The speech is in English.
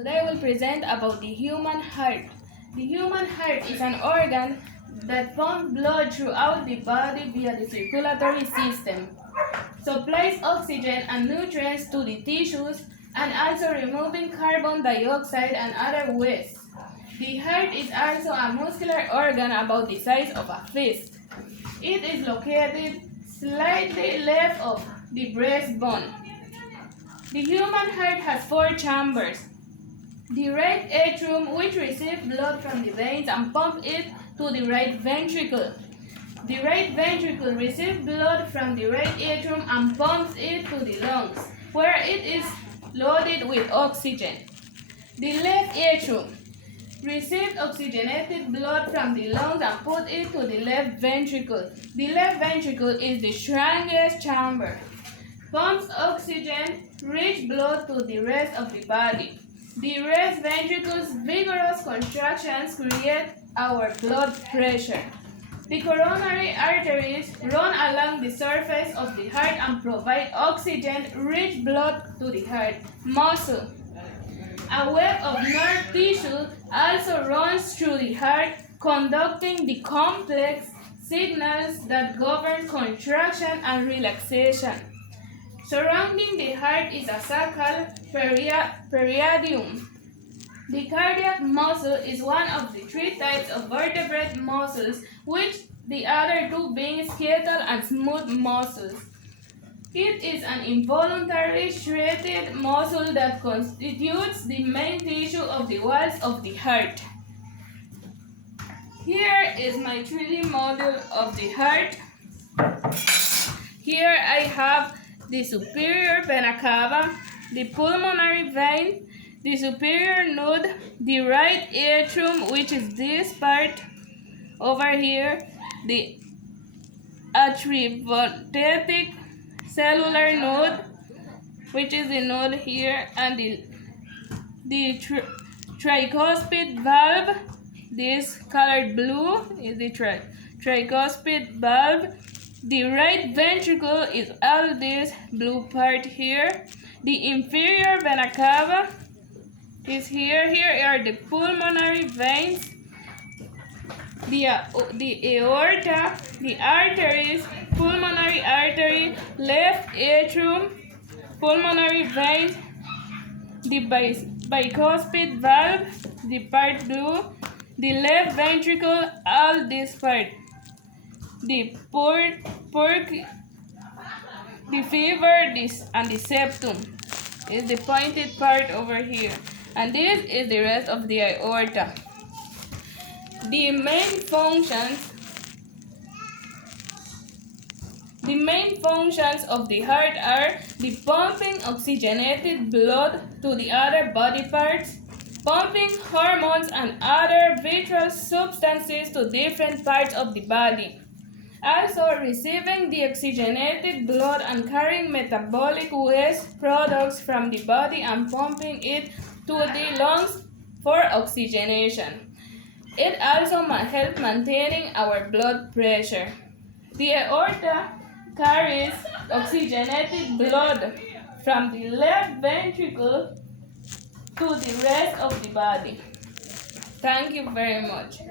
Today I will present about the human heart. The human heart is an organ that pumps blood throughout the body via the circulatory system, supplies oxygen and nutrients to the tissues, and also removing carbon dioxide and other waste. The heart is also a muscular organ about the size of a fist. It is located slightly left of the breastbone. The human heart has four chambers. The right atrium, which receives blood from the veins and pumps it to the right ventricle. The right ventricle receives blood from the right atrium and pumps it to the lungs, where it is loaded with oxygen. The left atrium receives oxygenated blood from the lungs and puts it to the left ventricle. The left ventricle is the strongest chamber. Pumps oxygen-rich blood to the rest of the body. The rest ventricle's vigorous contractions create our blood pressure. The coronary arteries run along the surface of the heart and provide oxygen-rich blood to the heart muscle. A web of nerve tissue also runs through the heart, conducting the complex signals that govern contraction and relaxation. Surrounding the heart is a sac called peridium. The cardiac muscle is one of the three types of vertebrate muscles, which the other two being skeletal and smooth muscles. It is an involuntary striated muscle that constitutes the main tissue of the walls of the heart. Here is my 3D model of the heart. Here I have the superior vena cava, the pulmonary vein, the superior node, the right atrium, which is this part over here, the atrioventricular cellular node, which is the node here, and the tricuspid valve. This colored blue is the tricuspid valve. The right ventricle is all this blue part here. The inferior vena cava is here. Here are the pulmonary veins, the aorta, the arteries, pulmonary artery, left atrium, pulmonary vein, the bicuspid valve, the part blue, the left ventricle, all this part. The fever, and the septum is the pointed part over here, and this is the rest of the aorta. The main functions of the heart are the pumping oxygenated blood to the other body parts, pumping hormones and other vital substances to different parts of the body. Also receiving the oxygenated blood and carrying metabolic waste products from the body and pumping it to the lungs for oxygenation. It also helps maintaining our blood pressure. The aorta carries oxygenated blood from the left ventricle to the rest of the body. Thank you very much.